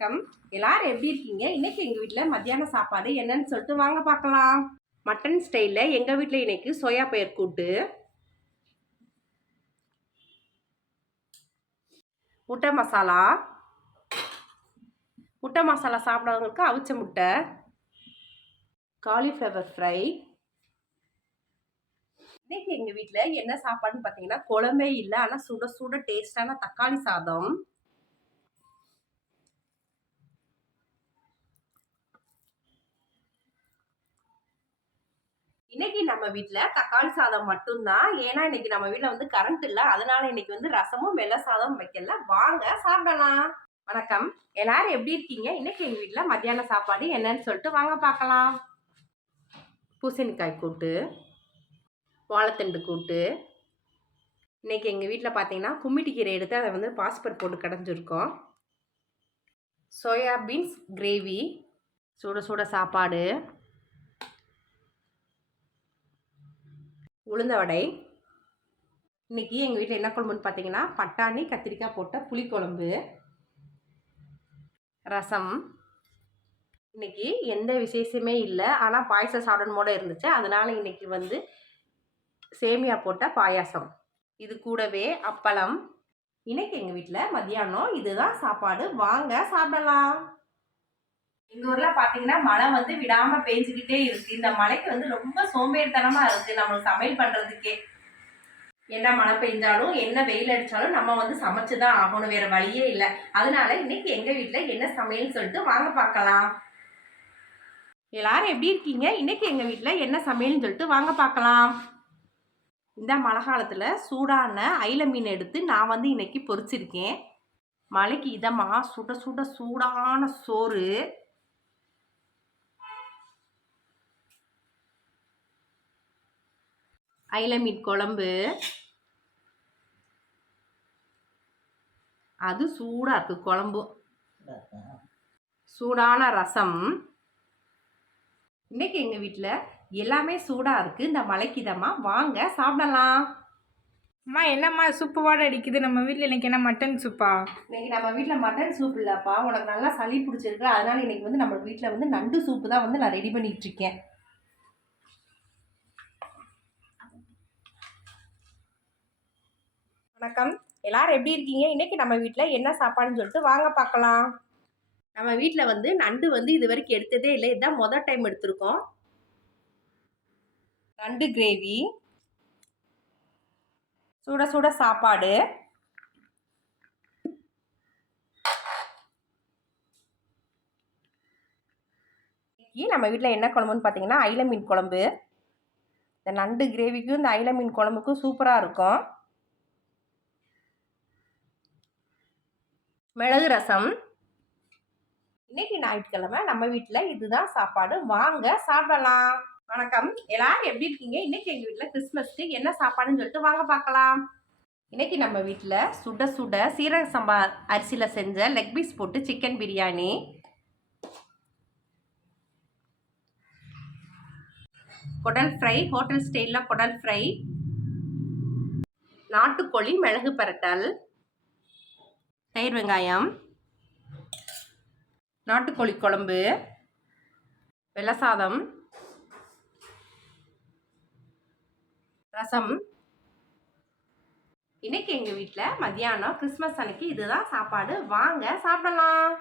வணக்கம். எல்லாரும் எப்படி இருக்கீங்க? இன்னைக்கு எங்கள் வீட்டில் மத்தியான சாப்பாடு என்னன்னு சொல்லிட்டு வாங்க பார்க்கலாம். மட்டன் ஸ்டைலில் எங்கள் வீட்டில் இன்னைக்கு சோயா பயிர் கூட்டு. முட்டை மசாலா. முட்டை மசாலா சாப்பிட்றவங்களுக்கு அவிச்ச முட்டை. காலிஃப்ளவர் ஃப்ரை இன்னைக்கு எங்கள் வீட்டில் என்ன சாப்பாடுன்னு பார்த்தீங்கன்னா குழம்பே இல்லை. ஆனால் சுட சுட டேஸ்டான தக்காளி சாதம். இன்னைக்கு நம்ம வீட்டில் தக்காளி சாதம் மட்டும்தான். ஏன்னா இன்னைக்கு நம்ம வீட்டில் வந்து கரண்ட் இல்லை. அதனால இன்னைக்கு வந்து ரசமும் வெள்ளை சாதம் வைக்கல. வாங்க சாப்பிடலாம். வணக்கம். எல்லாரும் எப்படி இருக்கீங்க? இன்னைக்கு எங்கள் வீட்டில் மத்தியான சாப்பாடு என்னன்னு சொல்லிட்டு வாங்க பார்க்கலாம். பூசணிக்காய் கூட்டு வாழைத்தண்டு கூட்டு. இன்னைக்கு எங்கள் வீட்டில் பார்த்தீங்கன்னா கும்மிட்டி கீரை எடுத்து அதை வந்து பாஸ்பர் போட்டு கடைஞ்சிருக்கோம். சோயா பீன்ஸ் கிரேவி சுட சுட சாப்பாடு. உளுந்த வடை இன்றைக்கி எங்கள் வீட்டில் என்ன குழம்புன்னு பார்த்தீங்கன்னா பட்டாணி கத்திரிக்காய் போட்ட புளிக்குழம்பு ரசம். இன்னைக்கு எந்த விசேஷமே இல்லை. ஆனால் பாயசம் சாப்பிடணும் போல இருந்துச்சு. அதனால் இன்றைக்கி வந்து சேமியா போட்ட பாயாசம். இது கூடவே அப்பளம். இன்றைக்கி எங்கள் வீட்டில் மத்தியானம் இதுதான் சாப்பாடு. வாங்க சாப்பிடலாம். எங்க ஊர்ல பாத்தீங்கன்னா மழை வந்து விடாம பெஞ்சுக்கிட்டே இருக்கு. இந்த மழைக்கு வந்து ரொம்ப சோம்பேறித்தனமா இருக்கு. நம்மளுக்கு சமையல் பண்றதுக்கே. என்ன மழை பெஞ்சாலும் என்ன வெயில் அடிச்சாலும் நம்ம வந்து சமைச்சு தான் ஆகணும். வேற வழியே இல்லை. அதனால இன்னைக்கு எங்க வீட்டுல என்ன சமையல்னு சொல்லிட்டு வாங்க பார்க்கலாம். எல்லாரும் எப்படி இருக்கீங்க? இன்னைக்கு எங்க வீட்டுல என்ன சமையல்னு சொல்லிட்டு வாங்க பார்க்கலாம். இந்த மழை காலத்துல சூடான ஐல மீன் எடுத்து நான் வந்து இன்னைக்கு பொறிச்சிருக்கேன் மழைக்கு இதமாக சுட சுட சூடான சோறு. அயில மீன் குழம்பு. அது சூடாக இருக்கு குழம்பு. சூடான ரசம். இன்னைக்கு எங்கள் வீட்டில் எல்லாமே சூடாக இருக்குது இந்த மலைக்கிதமா வாங்க சாப்பிடலாம். அம்மா என்னம்மா சூப்பு வாடை அடிக்குது? நம்ம வீட்டில் இன்னைக்கு என்ன மட்டன் சூப்பா இன்னைக்கு நம்ம வீட்டில் மட்டன் சூப் இல்லைப்பா. உனக்கு நல்லா சளி பிடிச்சிருக்கு. அதனால இன்னைக்கு வந்து நம்ம வீட்டில் வந்து நண்டு சூப்பு தான் வந்து நான் ரெடி பண்ணிட்டு வணக்கம். எல்லாரும் எப்படி இருக்கீங்க? இன்னைக்கு நம்ம வீட்டில் என்ன சாப்பாடுன்னு சொல்லிட்டு வாங்க பார்க்கலாம். நம்ம வீட்டில் வந்து நண்டு வந்து இது வரைக்கும் எடுத்ததே இல்லை. இதுதான் மொதல் டைம் எடுத்திருக்கோம். நண்டு கிரேவி. சுட சுட சாப்பாடு. நம்ம வீட்டில் என்ன குழம்புன்னு பார்த்தீங்கன்னா ஐல மீன் குழம்பு. இந்த நண்டு கிரேவிக்கும் இந்த ஐல மீன் குழம்புக்கும் சூப்பராக இருக்கும். மிளகு ரசம். இன்னைக்கு ஞாயிற்றுக்கிழமை நம்ம வீட்டில் இதுதான் சாப்பாடு. வாங்க சாப்பிடலாம். வணக்கம். எல்லாரும் எப்படி இருக்கீங்க? இன்னைக்கு எங்கள் வீட்டில் கிறிஸ்மஸ்க்கு என்ன சாப்பாடுன்னு சொல்லிட்டு வாங்க பார்க்கலாம். இன்னைக்கு நம்ம வீட்டில் சுட சுட சீரக சம்பா அரிசியில் செஞ்ச லெக் பீஸ் போட்டு சிக்கன் பிரியாணி. குடல் ஃப்ரை ஹோட்டல் ஸ்டைலில் குடல் ஃப்ரை நாட்டுக்கோழி மிளகு பரட்டல். தயிர் வெங்காயம் நாட்டுக்கோழி குழம்பு வெள்ளை சாதம் ரசம். இன்னைக்கு எங்கள் வீட்டில் மத்தியானம் கிறிஸ்மஸ் அன்னைக்கு இதுதான் சாப்பாடு. வாங்க சாப்பிடலாம்.